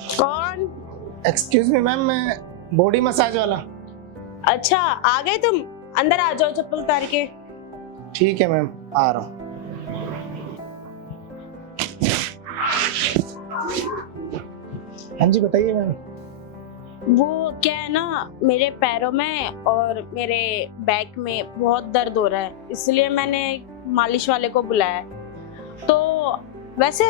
कौन? Excuse me ma'am, मैं body massage वाला। अच्छा, आ गए तुम? अंदर आ जाओ चप्पल उतार के। ठीक है मैम, आ रहा हूँ। हाँ जी बताइए मैम। वो क्या है ना, मेरे पैरों में और मेरे बैक में बहुत दर्द हो रहा है, इसलिए मैंने मालिश वाले को बुलाया है। तो वैसे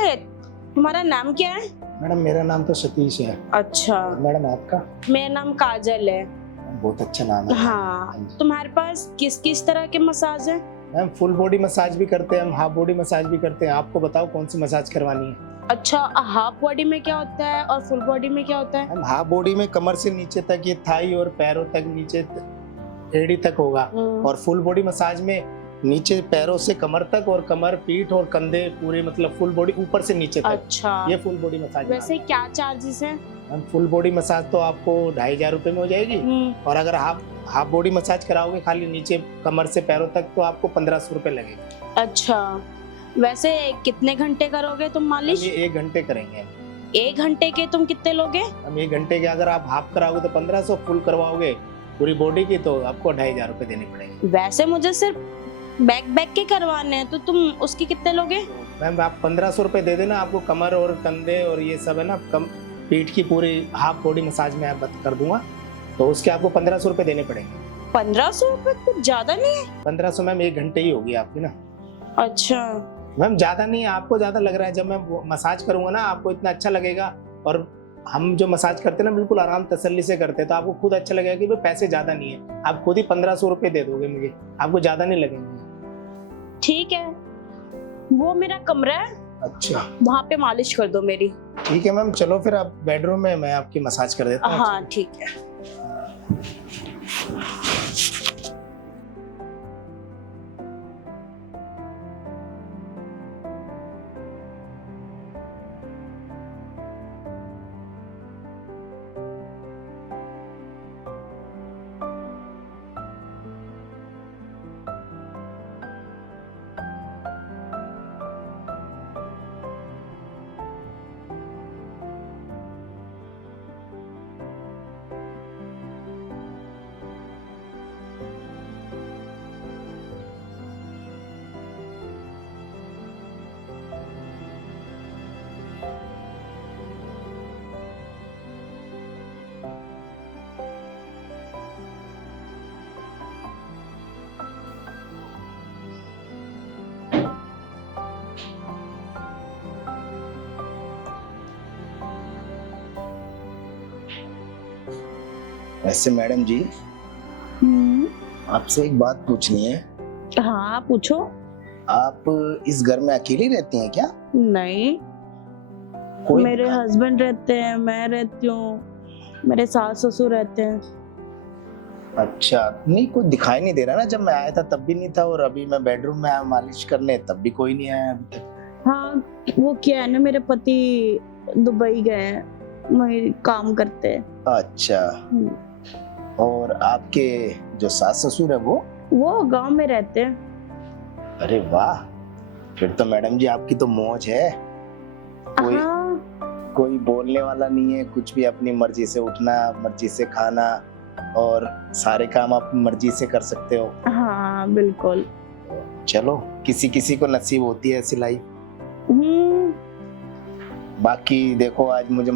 तुम्हारा नाम क्या है? मैडम मेरा नाम तो सतीश है। अच्छा, मैडम आपका? मेरा नाम काजल है। बहुत अच्छा नाम है। हाँ, तुम्हारे पास किस किस तरह के मसाज है? मैम फुल बॉडी मसाज भी करते हैं हम, हाफ बॉडी मसाज भी करते हैं। आपको बताओ कौन सी मसाज करवानी है? अच्छा, हाफ बॉडी में क्या होता है और फुल बॉडी में क्या होता है? मैम हाफ बॉडी में कमर से नीचे तक, ये थाई और पैरों तक, नीचे एड़ी तक होगा। और फुल बॉडी मसाज में नीचे पैरों से कमर तक, और कमर, पीठ और कंधे पूरे, मतलब फुल बॉडी ऊपर से नीचे तक। अच्छा, ये फुल बॉडी मसाज। वैसे क्या चार्जेस हैं? मैम फुल बॉडी मसाज तो आपको 2500 रुपये में हो जाएगी। और अगर हाफ बॉडी मसाज कराओगे खाली नीचे कमर से पैरों तक, तो आपको 1500 रुपये लगेगा। अच्छा, वैसे कितने घंटे करोगे तुम मालिश? ये 1 घंटे करेंगे। 1 घंटे के तुम कितने लोगे? हम 1 घंटे के अगर आप हाफ कराओगे तो 1500, फुल करवाओगे पूरी बॉडी की तो आपको 2500 रुपये देने पड़ेंगे। वैसे मुझे सिर्फ बैक के करवाने हैं, तो तुम उसके कितने लोगे? मैम आप 1500 रुपये दे देना, आपको कमर और कंधे और ये सब है ना, कम पीठ की पूरी हाफ बॉडी मसाज में आप कर दूंगा, तो उसके आपको 1500 रुपये देने पड़ेंगे। 1500 रुपये कुछ ज्यादा नहीं है? 1500 मैम 1 घंटे ही होगी आपकी ना। अच्छा मैम ज्यादा नहीं है, आपको ज्यादा लग रहा है। जब मैं मसाज करूंगा ना आपको इतना अच्छा लगेगा, और हम जो मसाज करते हैं ना बिल्कुल आराम तसल्ली से करते हैं, तो आपको खुद अच्छा लगेगा कि भाई पैसे ज्यादा नहीं है। आप खुद ही 1500 रुपये दे दोगे मुझे, आपको ज्यादा नहीं लगेंगे। ठीक है, वो मेरा कमरा है, अच्छा वहाँ पे मालिश कर दो मेरी। ठीक है मैम, चलो फिर आप बेडरूम में, मैं आपकी मसाज कर देता हूँ। हाँ ठीक है। वैसे मैडम जी आपसे एक बात पूछनी है। हाँ पूछो। आप इस घर में अकेली रहती हैं क्या? नहीं, मेरे हस्बैंड रहते हैं, मैं रहती हूँ, मेरे सास ससुर रहते हैं। अच्छा, नहीं कोई दिखाई नहीं दे रहा ना, जब मैं आया था तब भी नहीं था, और अभी मैं बेडरूम में आया मालिश करने तब भी कोई नहीं आया अभी तक। हाँ, वो क्या है ना, मेरे पति दुबई गए हैं, वही काम करते हैं। अच्छा, और आपके जो सास ससुर है वो गांव में रहते हैं। अरे वाह, फिर तो मैडम जी आपकी तो मौज है। कोई बोलने वाला नहीं है, कुछ भी अपनी मर्जी से उठना, मर्जी से खाना, और सारे काम आप मर्जी से कर सकते हो। हाँ बिल्कुल। चलो, किसी किसी को नसीब होती है ऐसी लाइफ। बाकी देखो, आज मुझे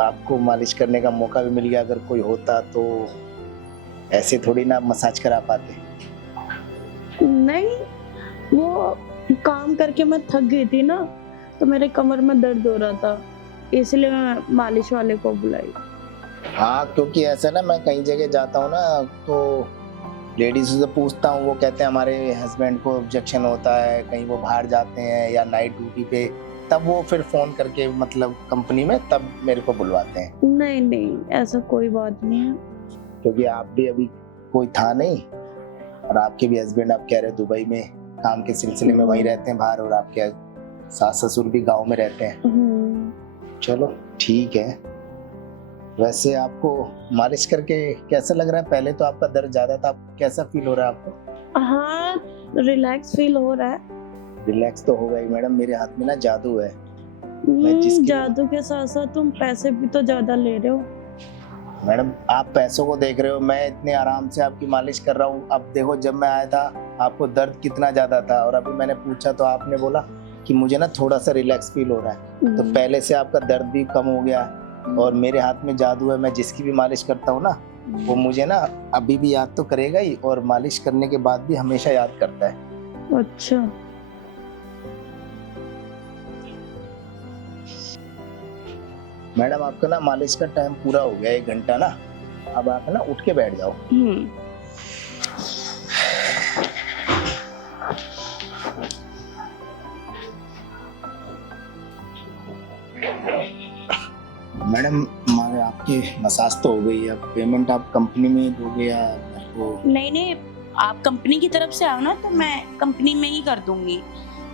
आपको मालिश करने का मौका भी मिल गया। अगर कोई होता तो ऐसे थोड़ी ना मसाज करा पाते। नहीं, वो काम करके मैं थक गई थी ना, तो मेरे कमर में दर्द हो रहा था, इसलिए मैं मालिश वाले को बुलाई। हाँ, क्योंकि ऐसा ना, मैं कई जगह जाता हूँ ना, तो लेडीज से पूछता हूँ, वो कहते हैं हमारे हस्बैंड को ऑब्जेक्शन होता है, कहीं वो बाहर जाते हैं या नाइट ड्यूटी पे, तब वो फिर फोन करके, मतलब कंपनी में, तब मेरे को बुलवाते हैं। नहीं नहीं, ऐसा कोई बात नहीं है। क्योंकि आप भी अभी कोई था नहीं, और आपके भी हस्बैंड आप कह रहे हो दुबई में काम के सिलसिले में वहीं रहते हैं बाहर, और आपके सास ससुर भी गांव में रहते हैं। चलो ठीक है। वैसे आपको मालिश करके कैसा लग रहा है? पहले तो आपका दर्द ज्यादा था, कैसा फील हो रहा है आपको? हाँ, रिलैक्स फील हो रहा है। रिलैक्स तो होगा ही मैडम, मेरे हाथ में ना जादू है। मैं जिसकी जादू के साथ साथ तुम पैसे भी तो ज्यादा ले रहे हो। मैडम आप पैसों को देख रहे हो, मैं इतने आराम से आपकी मालिश कर रहा हूँ। अब देखो जब मैं आया था आपको दर्द कितना ज्यादा था, और अभी मैंने पूछा तो आपने बोला कि मुझे ना थोड़ा सा रिलैक्स फील हो रहा है। तो पहले से आपका दर्द भी कम हो गया है, और मेरे हाथ में जादू है। मैं जिसकी भी मालिश करता हूँ ना, वो मुझे ना अभी भी याद तो करेगा ही, और मालिश करने के बाद भी हमेशा याद करता है। अच्छा। मैडम आपका ना मालिश का टाइम पूरा हो गया, 1 घंटा ना। अब आप ना उठ के बैठ जाओ। मैडम आपकी मसाज तो हो गई, अब पेमेंट आप कंपनी में दोगे या मेरे को? नहीं, आप कंपनी की तरफ से आओ ना, तो मैं कंपनी में ही कर दूंगी।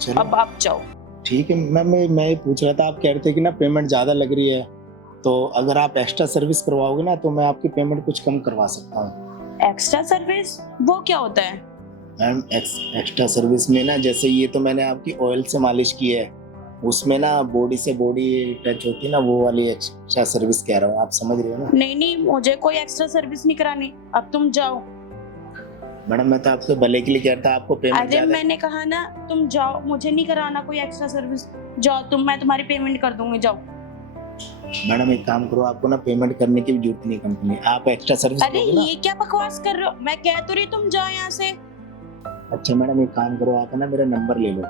चलो अब आप जाओ। ठीक है मैम। मैं ये पूछ रहा था, आप कह रहे थे कि ना पेमेंट ज़्यादा लग रही है, तो अगर आप एक्स्ट्रा सर्विस करवाओगे ना तो मैं आपकी पेमेंट कुछ कम करवा सकता हूँ। एक्स्ट्रा सर्विस वो क्या होता है? मैम एक्स्ट्रा सर्विस में ना, जैसे ये तो मैंने आपकी ऑयल से मालिश की है, उसमें ना बॉडी से बॉडी टच होती है ना, वो वाली एक्स्ट्रा सर्विस कह रहा हूँ। आप समझ रहे हो ना? नहीं, मुझे कोई एक्स्ट्रा सर्विस नहीं करानी। अब तुम जाओ। मैडम मैं तो आपके भले के लिए कह रहा था, आपको पेमेंट अरे मैंने कहा ना तुम जाओ, मुझे नहीं कराना कोई एक्स्ट्रा सर्विस। जाओ तुम, मैं तुम्हारी पेमेंट कर दूंगी, जाओ। मैडम एक काम करो, आपको ना पेमेंट करने की भी जरूरत नहीं कंपनी, आप एक्स्ट्रा सर्विस अरे ये क्या बकवास कर रहे हो? मैं कह तो रही तुम जाओ यहाँ से। अच्छा मैडम एक काम करो, आप ना मेरा नंबर ले लो,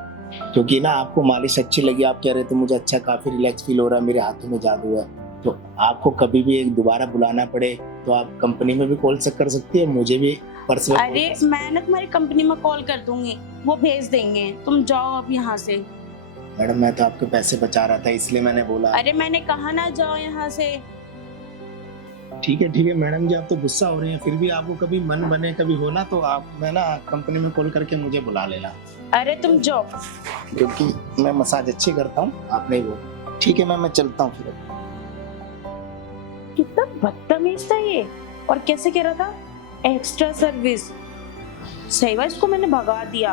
क्योंकि ना आपको मालिश अच्छी लगी, आप कह रहे थे मुझे अच्छा काफी रिलैक्स फील हो रहा है, मेरे हाथों में जादू है। तो आपको कभी भी एक दोबारा बुलाना पड़े तो आप कंपनी में भी कॉल कर सकती है, मुझे भी पर्सनल। अरे मैं ना तुम्हारी कंपनी में कॉल कर दूंगी, वो भेज देंगे। तुम जाओ अब यहाँ से। मैडम मैं तो आपके पैसे बचा रहा था, इसलिए मैंने बोला। अरे मैंने कहा ना जाओ यहाँ से। ठीक है मैडम जी, आप तो गुस्सा हो रहे हैं, फिर भी आपको कभी मन बने कभी हो ना, तो आप मैं ना कंपनी में कॉल करके मुझे बुला लेना। अरे तुम जाओ। क्योंकि मैं मसाज अच्छी करता हूँ, आप नहीं बोल। ठीक है मैम, मैं चलता हूँ फिर। कितना बदतमीज था ये। और कैसे कह रहा था एक्स्ट्रा सर्विस। सही बात, इसको मैंने भगा दिया।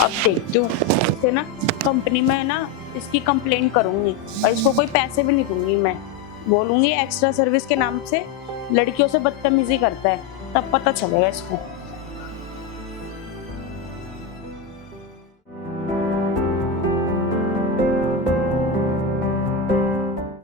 अब देखती हूँ इसे ना कंपनी में ना इसकी कंप्लेंट करूंगी, और इसको कोई पैसे भी नहीं दूंगी। मैं बोलूंगी एक्स्ट्रा सर्विस के नाम से लड़कियों से बदतमीजी करता है, तब पता चलेगा इसको।